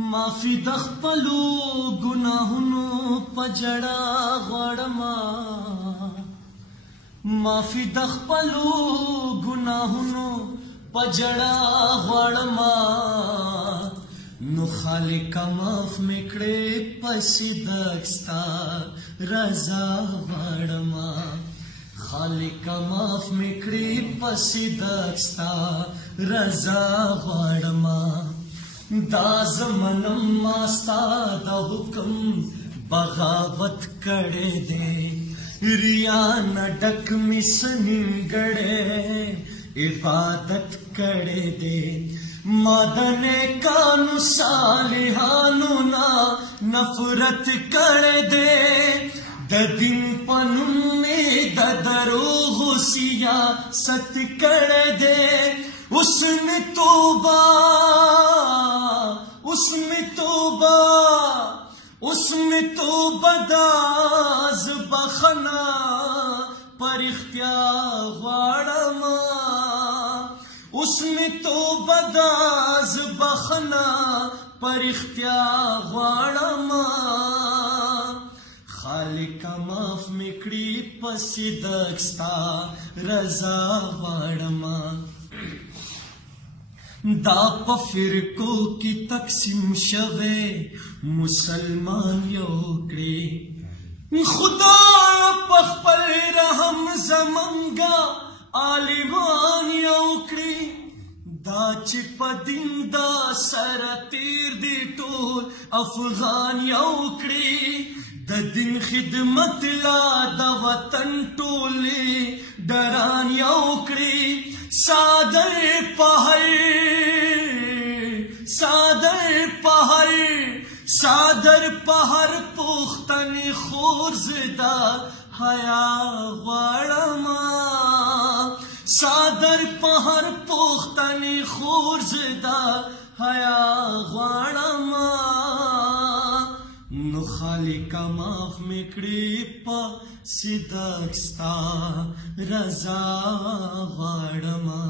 معافي د خپلو ګناهونو په جړا غواړمه معافي د خپلو ګناهونو په جړا غواړمه نو خالقه معاف مې کړې په صدق ستا رضا غواړمه خالقه معاف مې کړې په صدق ستا رضا غواړمه دا زمنم ما ستا د حکم بغاوت کړې دې ریا نه ډک مې سنګړې عبادت کړې دې ما د نیکانو صالحانو نه نفرت کړې دې د دین په نوم مې د دروغو سیاست کړې دې اس میں توبہ داز بخنا پر اختیار غواړمه اس میں توبہ داز بخنا پر اختیار غواړمه خالقه معاف مې کړې په صدق ستا رضا غواړمه دا په فرقو کې تقسیم شوه مسلمان یو کړي خدا په خپل رحم زمونږه عالمان یو کړي دا چې په دین دا سره تیر دی ټول افغان یو کړي د دین خدمت لا د وطن ټولې ډران یو کړي صادر پهر پختنی خور زدا حیا غواړمه صادر پهر پختنی خور زدا حیا غواړمه نو خالقه معاف مې کړې په صدق ستا رضا غواړمه